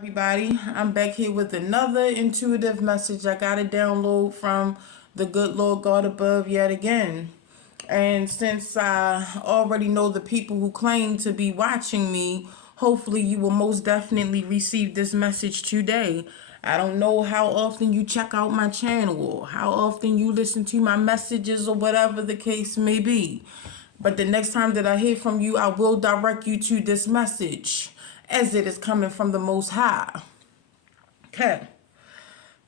Everybody, I'm back here with another intuitive message I got to download from the good Lord God above yet again. And since I already know the people who claim to be watching me, hopefully you will most definitely receive this message today. I don't know how often you check out my channel or how often you listen to my messages or whatever the case may be. But the next time that I hear from you, I will direct you to this message as it is coming from the Most High. Okay.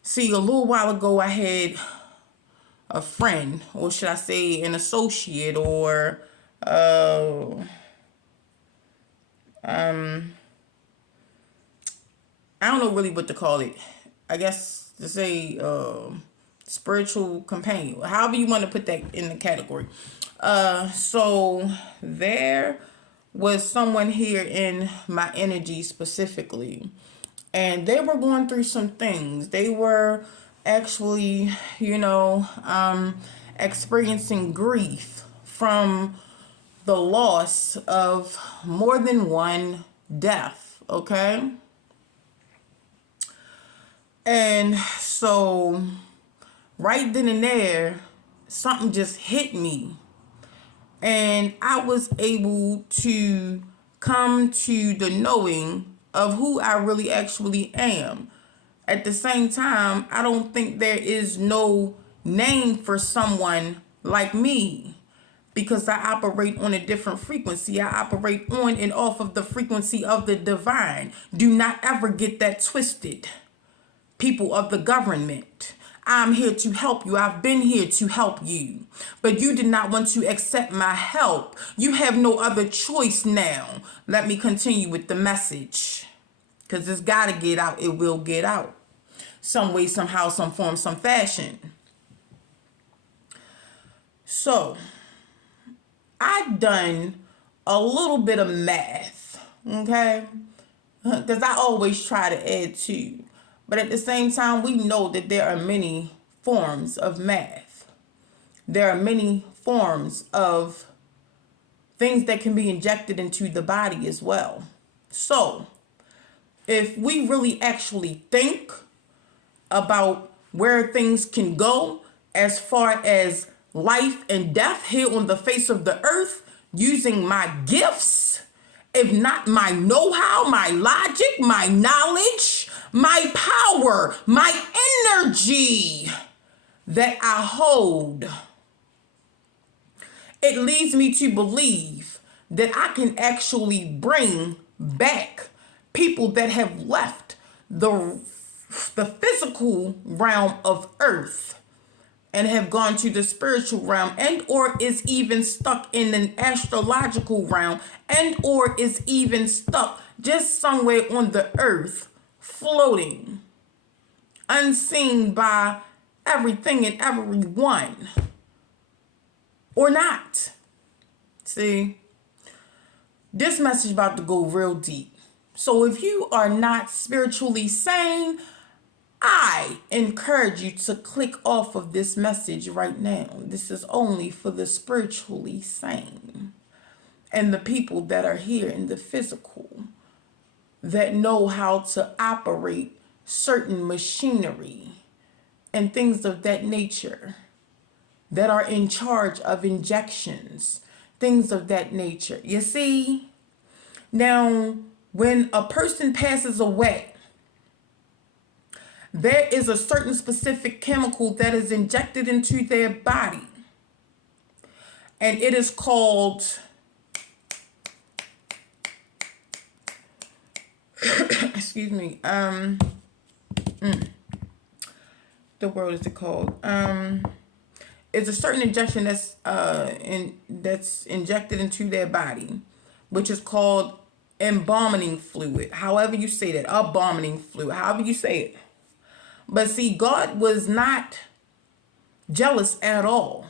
See, a little while ago, I had a friend, or should I say an associate, or I don't know really what to call it. I guess to say spiritual companion, however you want to put that in the category. So there was someone here in my energy specifically, and they were going through some things. They were actually, experiencing grief from the loss of more than one death. Okay. And so right then and there, something just hit me. And I was able to come to the knowing of who I really actually am. At the same time, I don't think there is no name for someone like me because I operate on a different frequency. I operate on and off of the frequency of the divine. Do not ever get that twisted, people of the government. I'm here to help you. I've been here to help you. But you did not want to accept my help. You have no other choice now. Let me continue with the message. Because it's got to get out. It will get out. Some way, somehow, some form, some fashion. So, I've done a little bit of math. Okay? Because I always try to add to. But at the same time, we know that there are many forms of math. There are many forms of things that can be injected into the body as well. So, if we really actually think about where things can go as far as life and death here on the face of the earth, using my gifts, if not my know-how, my logic, my knowledge, my power, my energy that I hold, it leads me to believe that I can actually bring back people that have left the physical realm of earth and have gone to the spiritual realm, and or is even stuck in an astrological realm, and or is even stuck just somewhere on the earth, floating, unseen by everything and everyone, or not. See, this message about to go real deep. So if you are not spiritually sane, I encourage you to click off of this message right now. This is only for the spiritually sane and the people that are here in the physical that know how to operate certain machinery and things of that nature, that are in charge of injections, things of that nature. You see? Now, when a person passes away, there is a certain specific chemical that is injected into their body. And it is called, excuse me, the word is it called? It's a certain injection that's injected into their body, which is called embalming fluid. However you say that, embalming fluid, however you say it. But see, God was not jealous at all.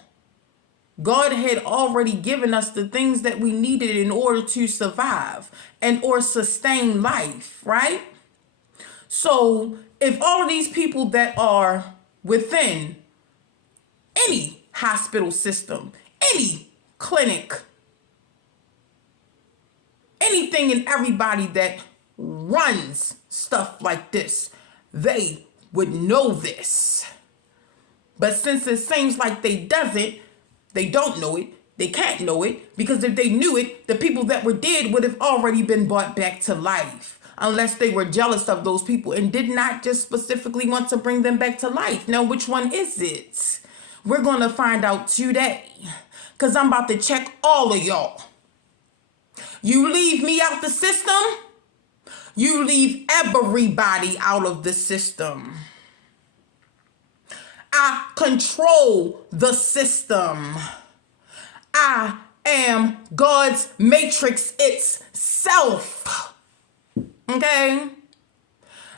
God had already given us the things that we needed in order to survive and or sustain life, right? So if all of these people that are within any hospital system, any clinic, anything and everybody that runs stuff like this, they would know this. But since it seems like they don't know it, they can't know it, because if they knew it, the people that were dead would have already been brought back to life. Unless they were jealous of those people and did not just specifically want to bring them back to life. Now, which one is it? We're going to find out today, because I'm about to check all of y'all. You leave me out the system, you leave everybody out of the system. I control the system. I am God's matrix itself. Okay?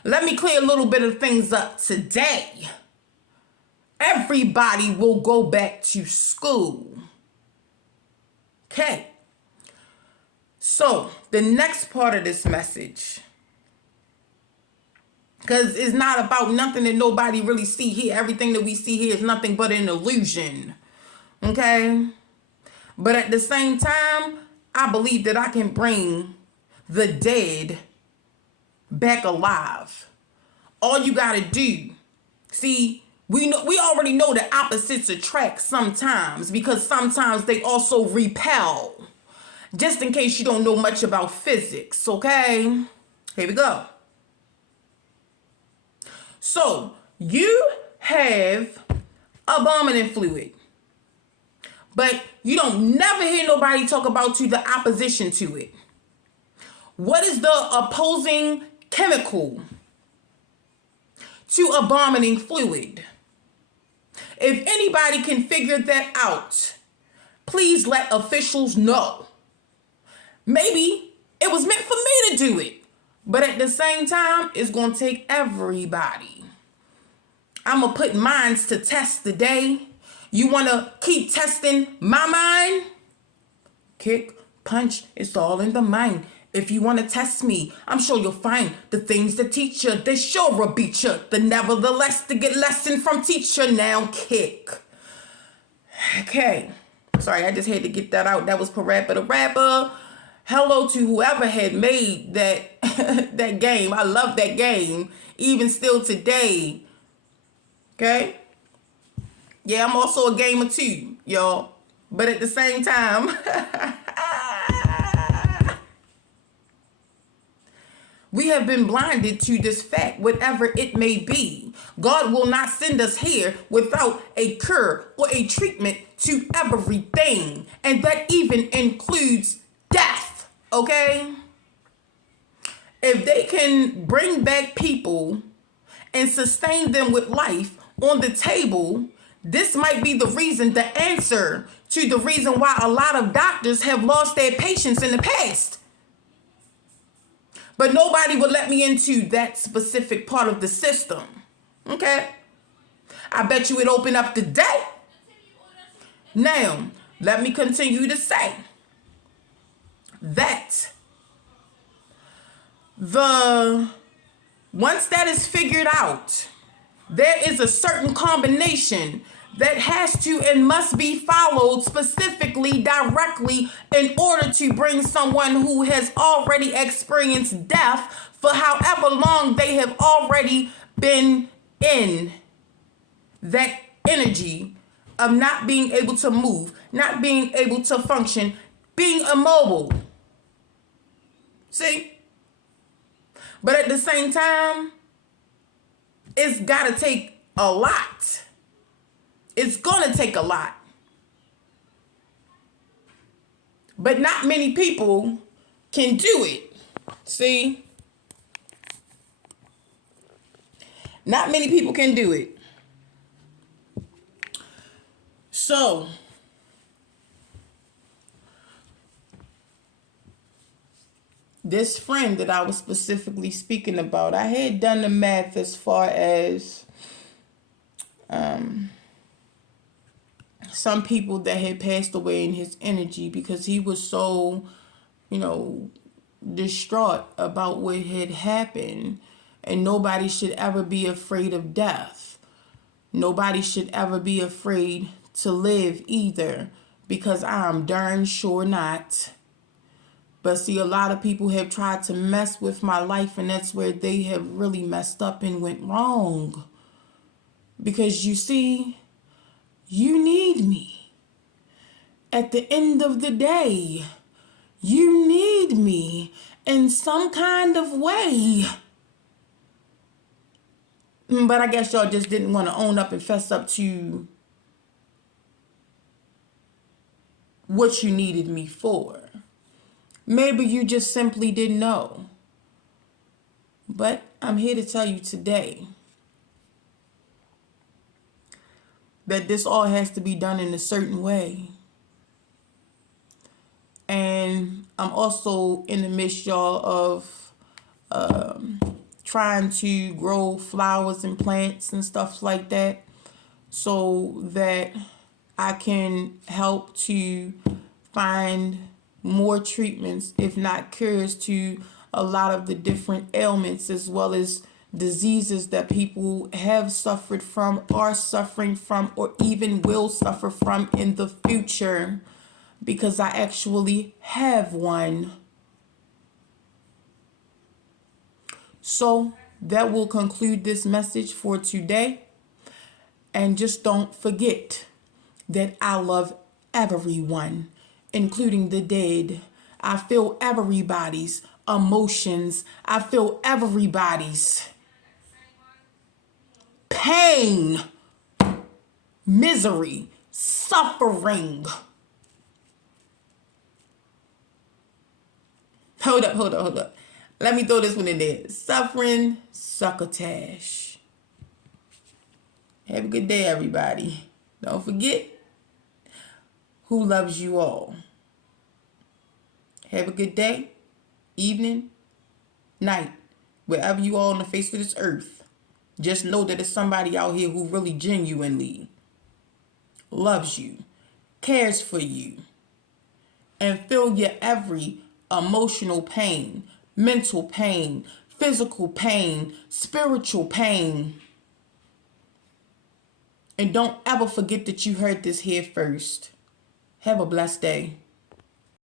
Let me clear a little bit of things up today. Everybody will go back to school. Okay? So, the next part of this message, because it's not about nothing that nobody really see here. Everything that we see here is nothing but an illusion. Okay? But at the same time, I believe that I can bring the dead back alive. All you gotta do, see, we already know that opposites attract sometimes, because sometimes they also repel. Just in case you don't know much about physics, okay? Here we go. So, you have embalming fluid, but you don't never hear nobody talk about the opposition to it. What is the opposing chemical to embalming fluid? If anybody can figure that out, please let officials know. Maybe it was meant for me to do it, but at the same time, it's going to take everybody. I'm going to put minds to test today. You want to keep testing my mind? Kick, punch, it's all in the mind. If you want to test me, I'm sure you'll find the things that teach you. They sure will beat you. The nevertheless to get lesson from teacher. Now kick. Okay. Sorry, I just had to get that out. That was Parappa the Rapper. Hello to whoever had made that that game. I love that game. Even still today. Okay? Yeah, I'm also a gamer too, y'all. But at the same time, we have been blinded to this fact, whatever it may be. God will not send us here without a cure or a treatment to everything. And that even includes death, okay? If they can bring back people and sustain them with life on the table, this might be the reason, the answer to the reason why a lot of doctors have lost their patients in the past. But nobody will let me into that specific part of the system. Okay? I bet you it opened up today. Now, let me continue to say that once that is figured out, there is a certain combination that has to and must be followed specifically, directly, in order to bring someone who has already experienced death for however long they have already been in that energy of not being able to move, not being able to function, being immobile. See? But at the same time, it's got to take a lot. It's going to take a lot. But not many people can do it. See? Not many people can do it. So, this friend that I was specifically speaking about, I had done the math as far as some people that had passed away in his energy, because he was so, distraught about what had happened. And nobody should ever be afraid of death. Nobody should ever be afraid to live either, because I'm darn sure not. But see, a lot of people have tried to mess with my life, and that's where they have really messed up and went wrong. Because you see, you need me. At the end of the day, you need me in some kind of way. But I guess y'all just didn't want to own up and fess up to what you needed me for. Maybe you just simply didn't know. But I'm here to tell you today that this all has to be done in a certain way. And I'm also in the midst, y'all, of trying to grow flowers and plants and stuff like that so that I can help to find more treatments, if not cures, to a lot of the different ailments as well as diseases that people have suffered from, are suffering from, or even will suffer from in the future, because I actually have one. So that will conclude this message for today. And just don't forget that I love everyone, including the dead. I feel everybody's emotions. I feel everybody's pain, misery, suffering. Hold up. Let me throw this one in there. Suffering, succotash. Have a good day, everybody. Don't forget who loves you all. Have a good day, evening, night, wherever you are on the face of this earth. Just know that there's somebody out here who really genuinely loves you, cares for you, and feel your every emotional pain, mental pain, physical pain, spiritual pain. And don't ever forget that you heard this here first. Have a blessed day.